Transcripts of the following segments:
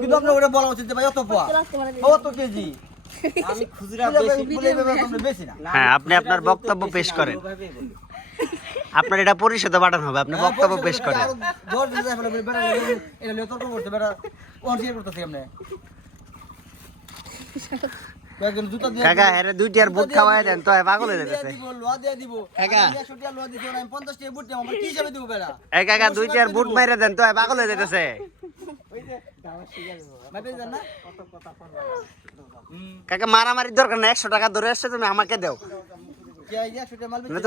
কিন্তু আপনার ওটা বলা উচিত যে ভাই অত পোয়া কত কেজি আমি খুচরা বেশি না। হ্যাঁ, আপনি আপনার বক্তব্য পেশ করেন। আপনার এটা পরিশোধে পাঠানো হবে, আপনি বক্তব্য পেশ করেন। কাকা এর দুইটি আর বুট খাওয়াই দেন তো পাগল হয়ে যাচ্ছে। কাকা এই কাকা দুইটি আর বুট মাইরে দেন তো পাগল হয়ে যাচ্ছে। কাকা মারামারির দরকার না, 100 টাকা ধরে আসছে তুমি আমাকে দাও,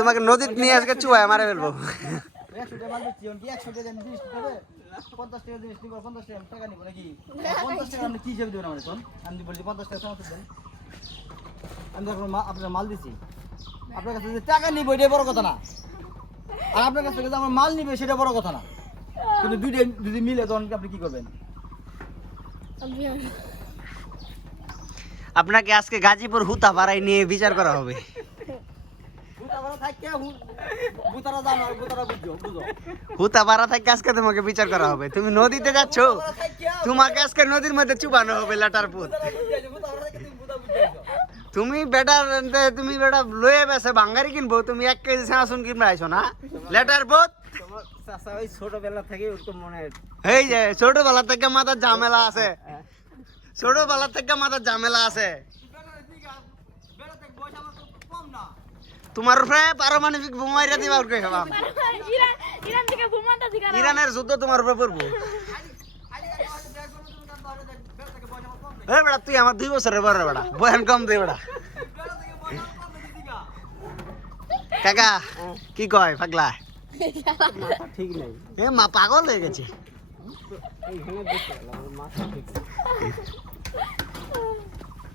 তোমাকে নদীতে নিয়ে আজকে চুয়ায় মারে ফেলবো। 100 টাকা জিনিস 50 টাকা জিনিস নিব, 50 টাকা নিব নাকি 50 টাকা আপনি কি হিসাবে দেবেন আমার এখন? আমি বলছি 50 টাকা সমস্যা দেন, আমি তো আপনার মাল দিছি, আপনার কাছে যে টাকা নিব এটা বড় কথা না, আর আপনার কাছ থেকে যে আমার মাল নিবে সেটা বড় কথা না, কিন্তু দুইটা যদি মিলে তখন আপনি কি করবেন? আপনাকে আজকে গাজীপুর হুতাপাড়ায় নিয়ে বিচার করা হবে। হুতাপাড়া থেকে আজকে তোমাকে বিচার করা হবে। তুমি নদীতে যাচ্ছ, তোমাকে আজকে নদীর মধ্যে চুবানো হবে লাটার পুত। তুমি বেটা লয়ে বেছে বাঙ্গারি কিনবো, তুমি 1 কেজি সানাসুন কিনবে আইছো না লেটার পুত। ছোটবেলা থেকে ওরকম মনে হয়, এই যে ছোটবেলা থেকে মাথার ঝামেলা আছে, ছোটবেলা থেকে মাথার ঝামেলা আছে। তোমার উপরে পারমাণবিক বোমা মাইরা দিবা ওরকে খাবা। ইরান থেকে বোমাটা দিগা ইরানের যুদ্ধ তোমার উপরে পড়বো। এই বেটা তুই আমার 2 বছরের বড় বেটা, বয়ান কম দে বেটা। কাকা কি কয় পাগলা? মাথা ঠিক নাই, এ মা পাগল হয়ে গেছে। এইখানে দেখতে মাথা ঠিক